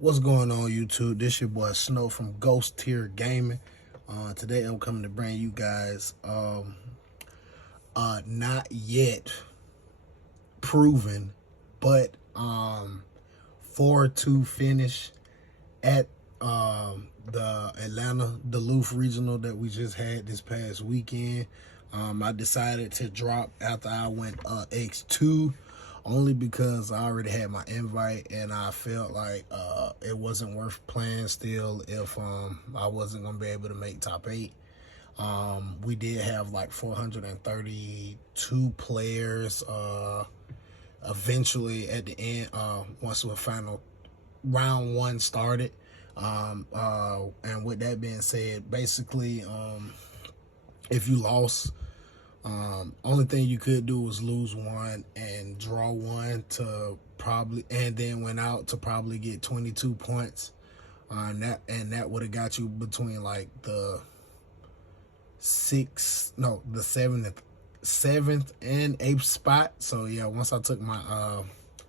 What's going on, YouTube? This your boy Snow from Ghost Tier Gaming. Today I'm coming to bring you guys not yet proven, but 4-2 finish at the Atlanta Duluth regional that we just had this past weekend. I decided to drop after I went X2 only because I already had my invite and I felt like it wasn't worth playing still if I wasn't going to be able to make top 8. We did have like 432 players eventually at the end once the final round 1 started. And with that being said, basically if you lost, only thing you could do was lose 1 and draw 1 to probably, and then went out to probably get 22 points. That would have got you between like the seventh and 8th spot. So yeah, once I took my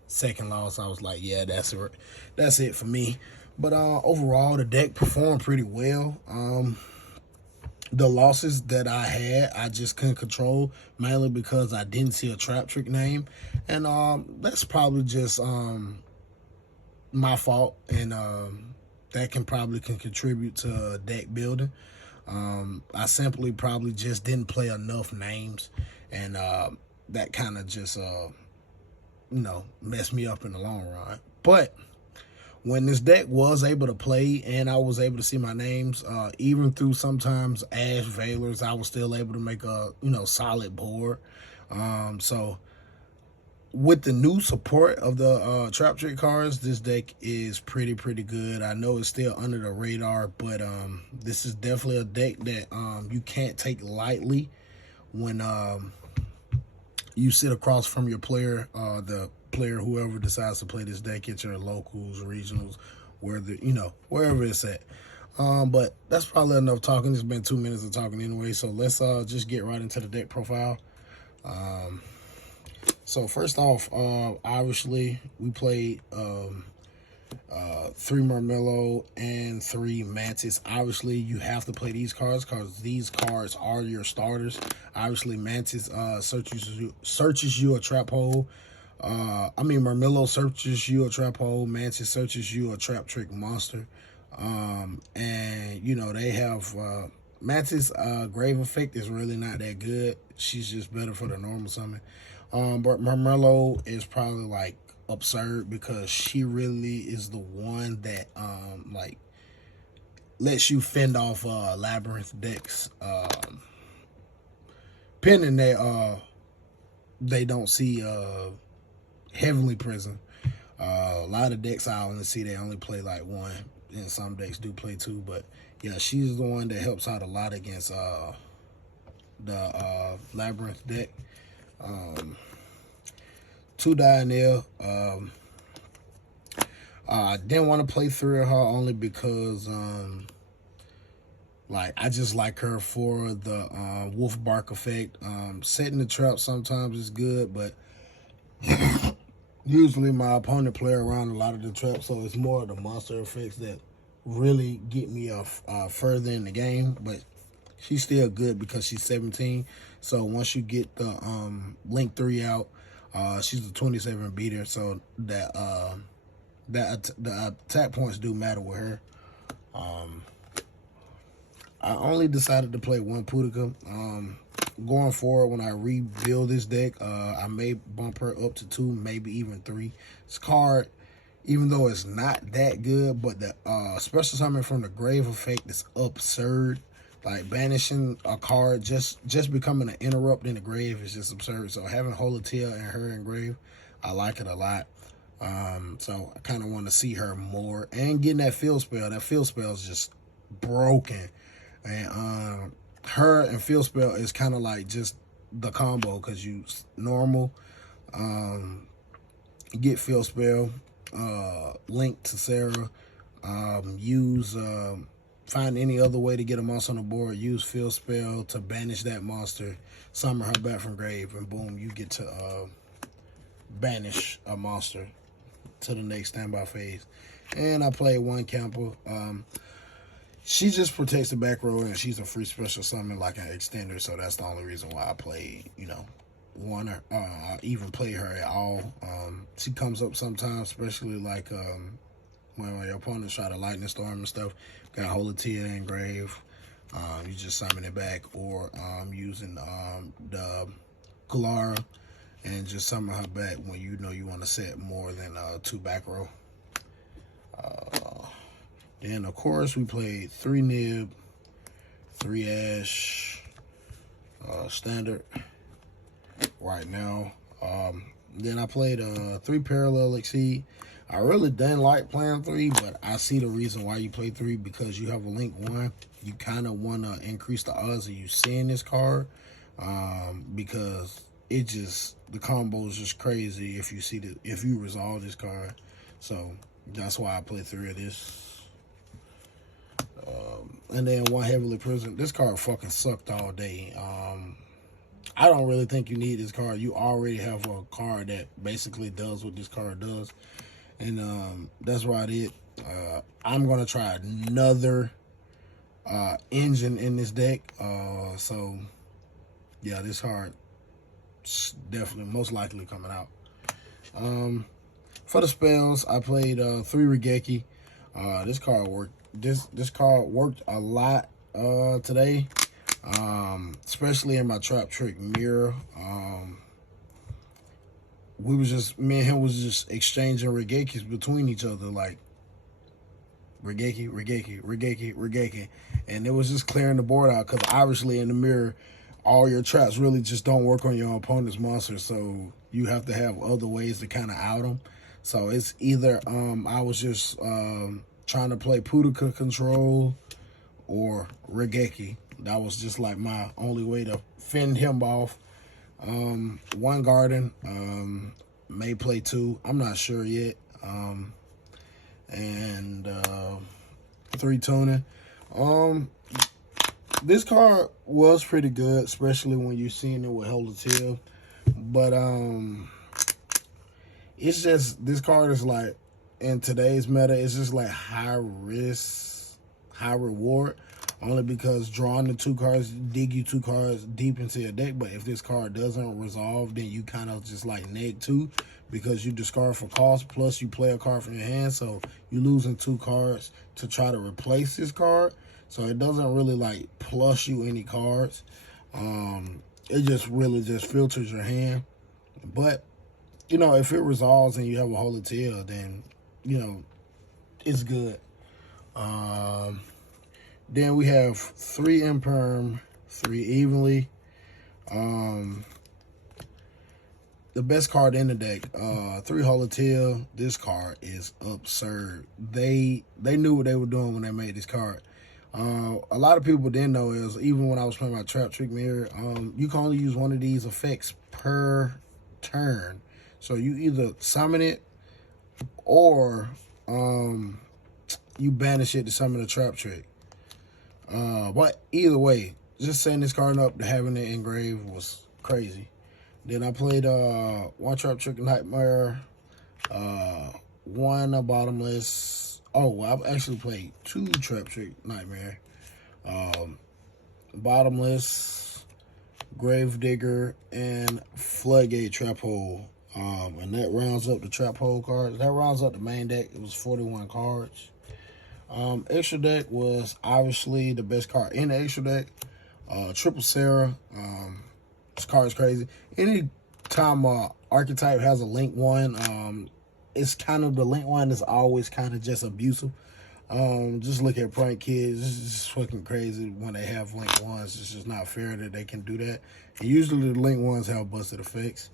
second loss, I was like, yeah, that's it for me. But overall, the deck performed pretty well. The losses that I had, I just couldn't control, mainly because I didn't see a TrapTrix name, and that's probably just my fault, and that can contribute to deck building. I simply probably just didn't play enough names, and that kind of just messed me up in the long run. But when this deck was able to play and I was able to see my names, even through sometimes Ash Veilers, I was still able to make a solid board. So with the new support of the TrapTrix cards, this deck is pretty good. I know it's still under the radar, but this is definitely a deck that you can't take lightly when you sit across from your player, whoever decides to play this deck at your locals, regionals, wherever it's at. But that's probably enough talking. It's been 2 minutes of talking anyway, so let's just get right into the deck profile. So first off, obviously we played 3 Marmello and 3 Mantis. Obviously, you have to play these cards because these cards are your starters. Obviously, Mantis searches you a trap hole. Marmello searches you a trap hole. Mantis searches you a TrapTrix monster. And they have Mantis Grave Effect is really not that good. She's just better for the normal summon. But Marmello is probably like absurd because she really is the one that lets you fend off labyrinth decks, pending that they don't see Heavenly Prison. A lot of decks I only see they only play like 1, and some decks do play 2. But yeah, she's the one that helps out a lot against the labyrinth deck. 2 Dionel. I didn't want to play 3 of her only because I just like her for the wolf bark effect. Setting the trap sometimes is good, but usually my opponent play around a lot of the traps, so it's more of the monster effects that really get me further in the game. But she's still good because she's 17. So once you get the Link 3 out, she's a 27 beater, so that the attack points do matter with her. I only decided to play 1 Pudica. Going forward, when I rebuild this deck, I may bump her up to 2, maybe even 3. This card, even though it's not that good, but the special summon from the Grave Effect is absurd. Like banishing a card, just becoming an interrupt in the grave is just absurd. So having Holatia and her in grave, I like it a lot. So I kind of want to see her more. And getting that field spell. That field spell is just broken. And her and field spell is kind of like just the combo, because you normal, get field spell, link to Sarah, use find any other way to get a monster on the board, use field spell to banish that monster, summon her back from grave, and boom, you get to banish a monster to the next standby phase. And I played one camper. She just protects the back row, and she's a free special summon like an extender, so that's the only reason why I played, one or I even play her at all. She comes up sometimes, especially like when your opponents try to lightning storm and stuff. Got Holatia engrave. You just summon it back, or using the Galara and just summon her back when you know you want to set more than 2 back row. Then of course we played 3 Nib, 3 Ash, standard right now. Then I played 3 Parallel Exceed. I really didn't like playing 3, but I see the reason why you play 3, because you have a link 1. You kind of want to increase the odds of you seeing this card, because the combo is just crazy if you resolve this card. So that's why I play 3 of this. And then 1 Heavily Prisoned. This card fucking sucked all day. I don't really think you need this card. You already have a card that basically does what this card does. And that's why I did. I'm going to try another engine in this deck. So, yeah, this card definitely most likely coming out. For the spells, I played 3 Regeki. This card worked. This card worked a lot today, especially in my TrapTrix mirror. Me and him was just exchanging Regekis between each other, like Regeki, Regeki, Regeki, Regeki, and it was just clearing the board out, because obviously in the mirror, all your traps really just don't work on your opponent's monster, so you have to have other ways to kind of out them. So it's either I was just trying to play Pudica control or Regeki. That was just like my only way to fend him off. 1 Garden, may play 2. I'm not sure yet. And 3 Tuning. This card was pretty good, especially when you're seeing it with Holatia. But it's just, this card is like, in today's meta, it's just like high risk, high reward. Only because drawing the 2 cards dig you 2 cards deep into your deck. But if this card doesn't resolve, then you kind of just like neg 2, because you discard for cost, plus you play a card from your hand. So you're losing 2 cards to try to replace this card. So it doesn't really like plus you any cards. It just really just filters your hand. But, if it resolves and you have a Holatia, then, it's good. Then we have 3 Imperm, 3 Evenly. The best card in the deck, 3 Holatia. This card is absurd. They knew what they were doing when they made this card. A lot of people didn't know is, even when I was playing my TrapTrix mirror, you can only use 1 of these effects per turn. So you either summon it, or you banish it to summon a TrapTrix. But either way, just setting this card up to having it engraved was crazy. Then I played 1 TrapTrix Nightmare, 1 Bottomless. Oh, I've actually played 2 TrapTrix Nightmare. Bottomless, Gravedigger, and Floodgate Trap Hole. And that rounds up the Trap Hole cards. That rounds up the main deck. It was 41 cards. Extra deck was obviously the best card in the extra deck. Triple Sarah. This card is crazy. Anytime archetype has a link 1, it's kind of, the link 1 is always kind of just abusive. Just look at Prank Kids. This is just fucking crazy when they have link 1s. It's just not fair that they can do that. And usually the link 1s have busted effects.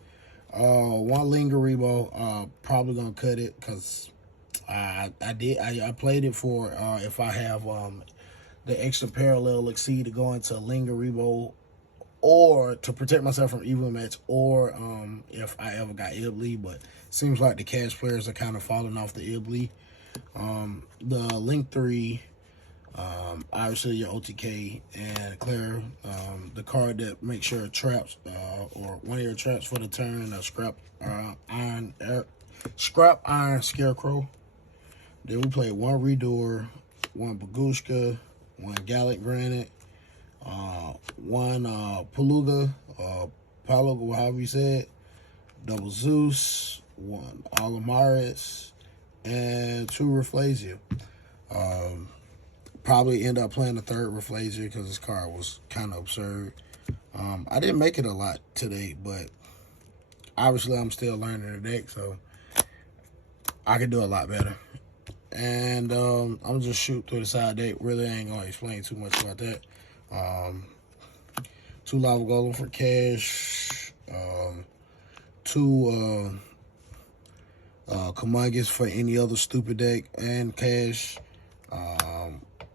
1 Linger Rebo, probably gonna cut it, because I played it for if I have the extra Parallel Exceed to go into Linger Rebo, or to protect myself from evil match, or if I ever got Ibly. But seems like the cash players are kind of falling off the Ibly. The Link 3, obviously your OTK, and Claire, the card that makes your traps, or 1 of your traps for the turn, scrap iron Scrap Iron Scarecrow. Then we played one Redoer, one Bagushka, one Gallic Granite, one Paluga, Paluga, however you said, double Zeus, one Alamaris, and two Rafflesia. Probably end up playing the third Rafflesia because this card was kind of absurd. I didn't make it a lot today, but obviously I'm still learning the deck, so I could do a lot better. And I'm just shoot through the side deck. Really ain't gonna explain too much about that. Two Lava Golem for cash. Two Kamungus for any other stupid deck and cash.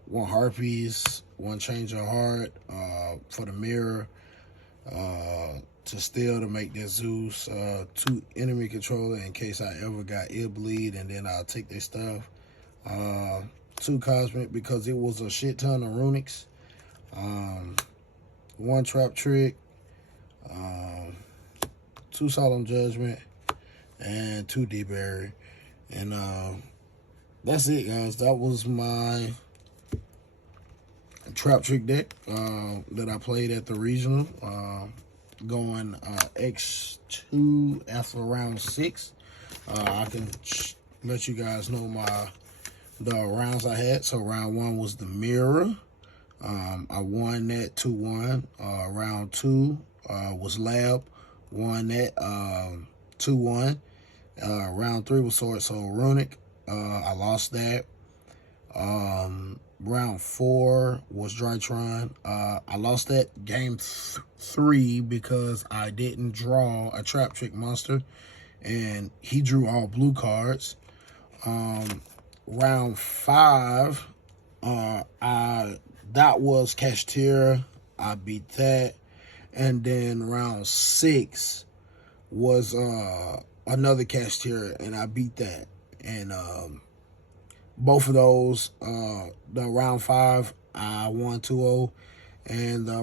One Harpies, one Change of Heart for the mirror. To steal to make that Zeus. Two enemy controller in case I ever got ear bleed, and then I'll take their stuff. Two Cosmic because it was a shit ton of runics. One TrapTrix. Two Solemn Judgment. And two D-Berry. And that's it, guys. That was my TrapTrix deck that I played at the regional. Going X2 after round 6. I can let you guys know the rounds I had. So round 1 was the mirror. I won that 2-1. Round 2 was lab. Won that 2-1. Round 3 was Sword Soul Runic. I lost that. Round 4 was Drytron. I lost that game 3 because I didn't draw a TrapTrix monster, and he drew all blue cards. Round 5, that was Cashtira. I beat that, and then round 6 was another Cashtira, and I beat that. And both of those, the round 5, I won 2-0, and the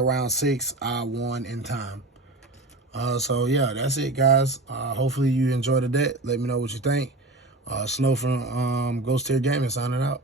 round 6, I won in time. So yeah, that's it, guys. Hopefully you enjoyed the deck. Let me know what you think. Snow from Ghost Tier Gaming signing out.